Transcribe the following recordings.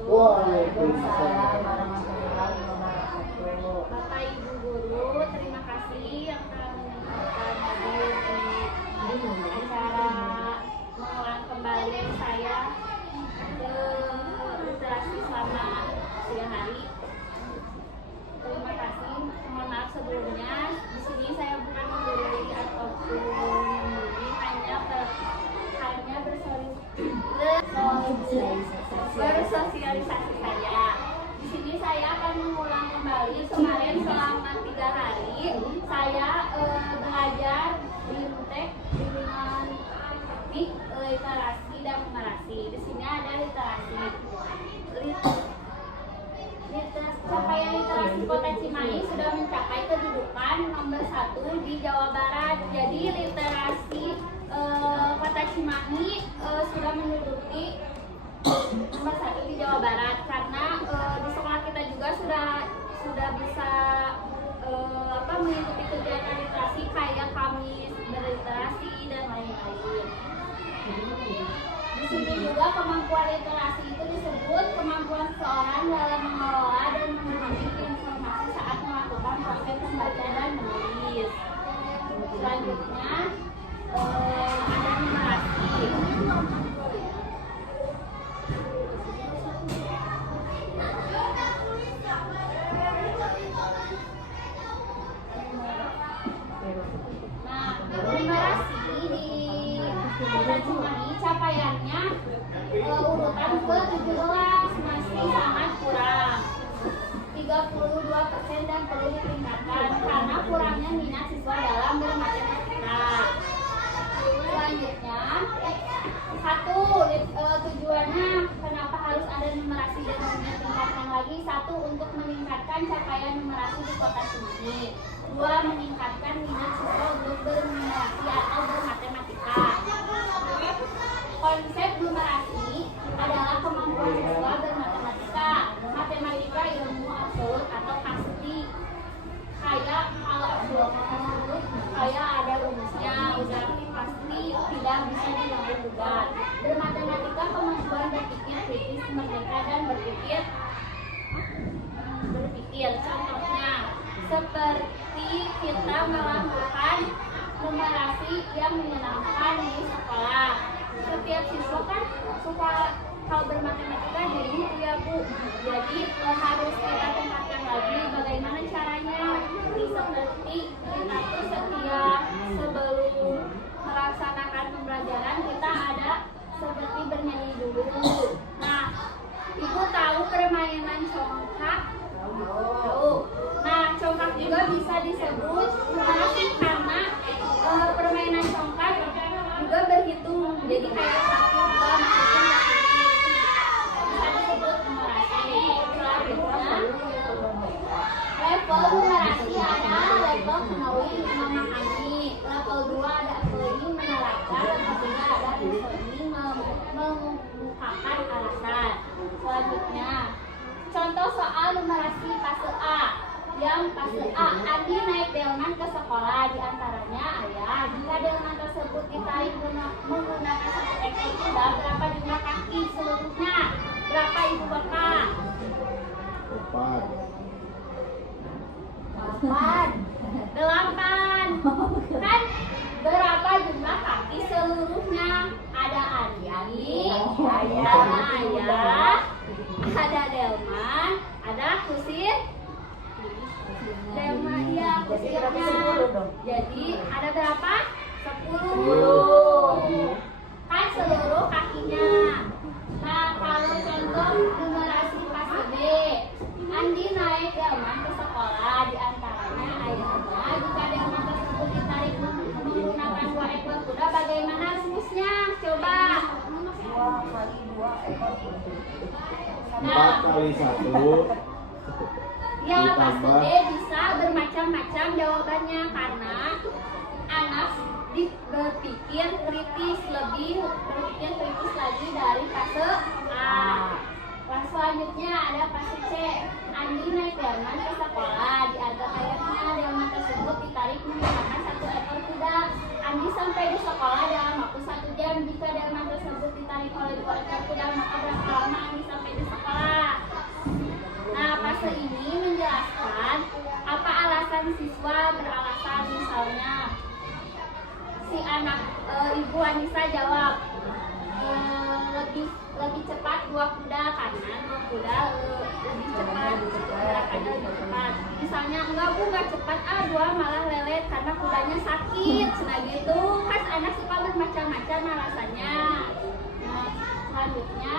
wabarakatuh. Waalaikumsalam warahmatullahi wabarakatuh. Bapak Ibu Guru, terima kasih yang telah menyempatkan hadir di acara mengulang kembali saya ke literasi selama siang hari. Terima kasih. Mohon maaf sebelumnya. Di sini saya bukan menggurui ataupun membuli, hanya bersosialisasi saja. Di sini saya akan mengulang kembali kemarin selama 3 hari saya belajar BIMTEK bimbingan teknik literasi dan numerasi. Di sini ada literasi. Capaian literasi Kota Cimahi sudah mencapai kedudukan nomor 1 di Jawa Barat. Jadi literasi Kota Cimahi sudah menduduki nomor 1 di Jawa Barat karena di sekolah kita juga sudah bisa mengikuti kegiatan literasi kayak Kamis berliterasi dan lain-lain. Di sini juga kemampuan literasi itu disebut kemampuan seseorang dalam mengelola dan memahami informasi saat melakukan proses membaca dan menulis. Selanjutnya ada numerasi. Nah, numerasi di Kota Cimahi capaiannya urutan ke-17 masih sangat kurang. 32% dan perlu ditingkatkan karena kurangnya minat siswa dalam bermatematika. Selanjutnya, tujuannya kenapa harus ada numerasi dan ditingkatkan lagi? 1. Untuk meningkatkan capaian numerasi di Kota Cimahi. 2. Meningkatkan minat siswa untuk bernumerasi atau bermatematika. Konsep numerasi adalah kemampuan siswa bermatematika. Matematika ilmu absolut atau pasti. Kayak kalau absolut kayak ada rumusnya, udah pasti tidak bisa diganggu-gugat. Bermatematika kemampuan berpikir kritis, merdeka dan berpikir. Contohnya seperti kita melakukan numerasi yang menyenangkan di sekolah. Setiap siswa kan suka hal bermatematika, jadi ya Bu. Jadi harus kita tingkatkan lagi bagaimana caranya. Seperti kita tuh setiap sebelum melaksanakan pembelajaran kita ada seperti bernyanyi dulu. Nah, Ibu tahu permainan congkak? Tahu. Nah, congkak juga bisa disebut numerasi karena permainan congkak juga berhitung. Jadi kayak 1, 2, bisa disebut numerasi. Selanjutnya, level numerasi ada level kenali memahami, level 2 ada listening menerapkan, level 3 ada reasoning mengungkapkan alasan. Selanjutnya, contoh soal numerasi fase A. Yang fase A, Andi naik delman ke sekolah, diantaranya ayah. Jika delman tersebut ditarik menggunakan 1 ekor kuda, berapa jumlah kaki seluruhnya? Berapa Ibu Bapak? 8. Kan berapa jumlah kaki seluruhnya? Ada Andi, ada ayah, ada delman, ada kusir. Delman ya kusirnya. Jadi ada berapa? 10. Kan seluruh kakinya. Nah, kalau contoh numerasi fase B, Andi naik delman ke sekolah, diantaranya ayahnya. Jika delman tersebut ditarik menggunakan 2 ekor kuda, bagaimana rumusnya? Coba. 2 kali 2 ekor kuda. 4 kali 1. Ya, fase B bisa bermacam-macam jawabannya karena anak berpikir kritis, lebih berpikir kritis lagi dari fase A. Selanjutnya ada fase C. Andi naik delman ke sekolah, diantar ayahnya. Delman tersebut ditarik menggunakan 1 ekor kuda. Andi sampai di sekolah dalam waktu 1 jam. Jika delman tersebut ditarik oleh 2 ekor kuda, maka berapa lama Andi sampai di sekolah? si anak Ibu Anissa jawab lebih cepat dua kuda karena dua kuda lebih cepat gerakannya lebih cepat. Misalnya enggak Bu, enggak cepat, dua malah lelet karena kudanya sakit. Nah gitu kan anak suka bermacam-macam alasannya. Nah selanjutnya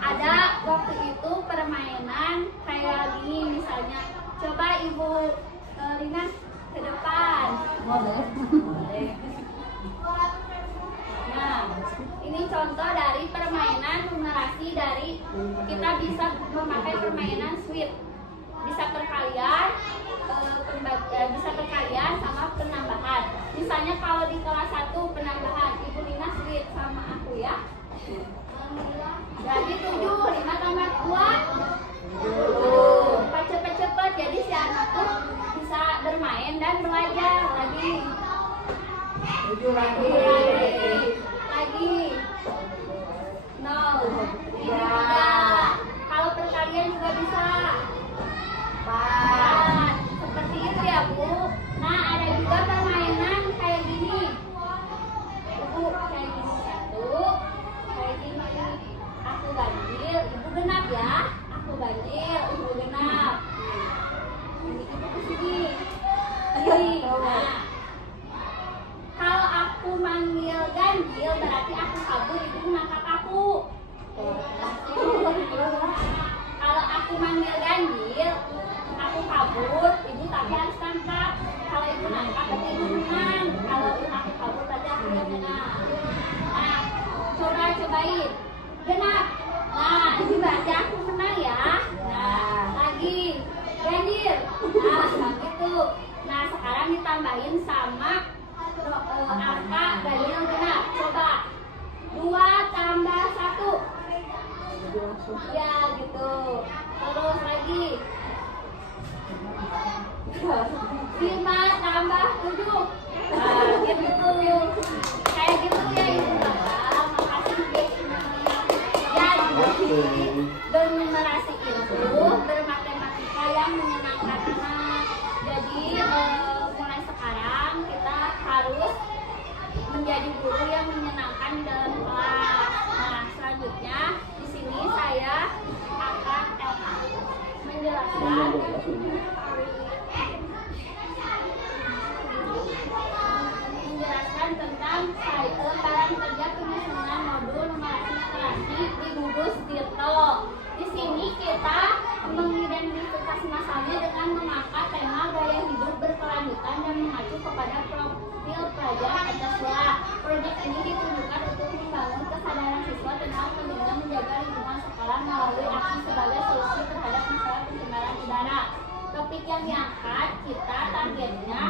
ada waktu itu permainan kayak gini, misalnya coba Ibu Lina ke depan. Boleh. Nah, ini contoh dari permainan numerasi dari kita bisa memakai permainan sweet. Bisa perkalian, bisa perkalian sama penambahan. Misalnya kalau di kelas 1 penambahan, Ibu Lina sweet sama aku ya. Jadi 7, 5 tambah 2. Cepet-cepet, jadi si anak tuh bisa bermain dan belajar lagi. 7 lagi. Lagi 0, Ya. kalau perkalian juga bisa 4. seperti itu ya Bu. Nah ada juga permainan kayak gini Ibu, kayak gini 1, kayak gini aku ganjil, Ibu genap ya, aku ganjil, Ibu genap, ini Ibu kesini kiri. Nah kalau aku manggil ganjil berarti aku kabur, Ibu menangkap aku. Kalau aku manggil ganjil, aku kabur, Ibu tapi harus tangkap. Kalau Ibu nangkap berarti Ibu menang. Kalau aku kabur berarti aku yang menang. Nah, cobain. Genap. Nah, ini berarti aku menang ya. Nah, lagi ganjil. Nah, gitu. Nah, sekarang ditambahin sama angka ganjil genap. Coba 2 tambah 1. Ya gitu. Terus lagi 5 tambah 7. Nah gitu. Kayak gitu ya Ibu Bapak. Makasih ya. Jadi bernumerasi itu bermatematika yang menyenangkan anak. Jadi mulai sekarang kita harus menjadi guru yang menyenangkan dalam kelas. Nah selanjutnya di sini saya akan menjelaskan tentang barang kerja penyusunan modul numerasi literasi di gugus Tirto. Di sini kita mengidentifikasi masalahnya dengan mengangkat tema gaya hidup berkelanjutan dan mengacu kepada profil pelajar Pancasila. Proyek ini ditujukan untuk membangun kesadaran siswa tentang pentingnya menjaga lingkungan sekolah melalui aksi sebagai solusi terhadap masalah pencemaran udara. Topik yang diangkat kita targetnya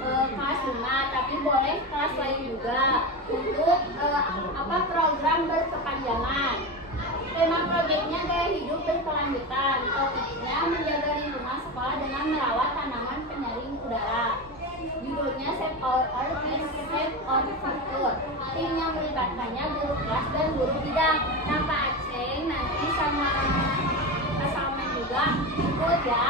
kelas 5, tapi boleh kelas lain juga untuk program berkepanjangan. Tema proyeknya gaya hidup berkelanjutan. Topiknya menjaga lingkungan sekolah dengan merawat tanaman penyaring udara. Judulnya Save Our Earth and Save Our Future. Tim yang melibatkannya guru kelas dan guru bidang. Nah Pak Aceh nanti sama Kak Salman juga ikut ya.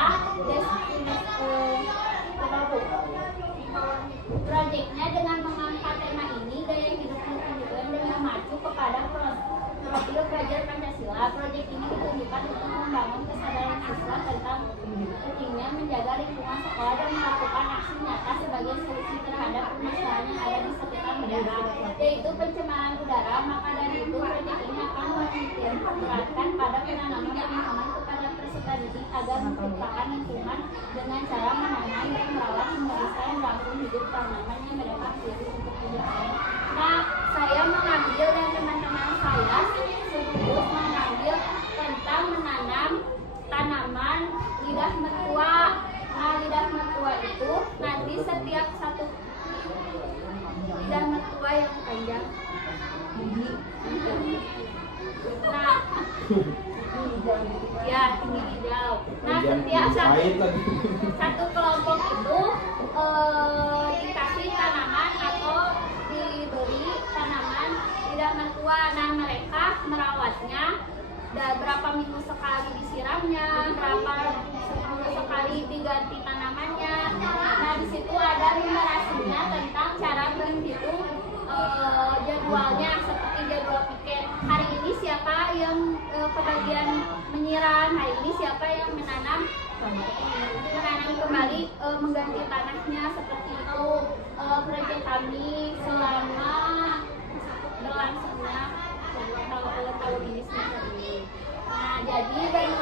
Proyeknya dengan mengangkat tema ini gaya hidup berkelanjutan dengan maju kepada profil pelajar Pancasila. Proyek ini ditujukan untuk membangun kesadaran siswa tentang pentingnya menjaga lingkungan sekolah dan melakukan aksi nyata sebagai solusi terhadap permasalahan yang ada di sekitar negara, yaitu pencemaran udara. Maka dari itu proyek ini akan memperhatikan pada penanaman pemahaman kepada peserta didik agar menciptakan lingkungan dengan cara menanam dan merawat mendesain langsung hidup tanaman yang mereka pilih untuk hidupnya. Nah, saya mengambil dan teman-teman saya sebelum mengambil tentang menanam tanaman lidah mertua. Nah, lidah mertua itu nanti setiap satu lidah mertua yang panjang. Nah, ya tinggi hijau. Nah, setiap satu kelompok itu dikasih tanaman atau diberi tanaman lidah mertua. Nah, mereka merawatnya berapa minggu sekali disiramnya, berapa minggu sekali diganti tanamannya. Nah, di situ ada numerasinya tentang ke bagian menyiram. Nah ini siapa yang menanam kembali, mengganti tanahnya seperti itu. Proyek kami selama berlangsungnya tahun ini sendiri. Nah jadi dari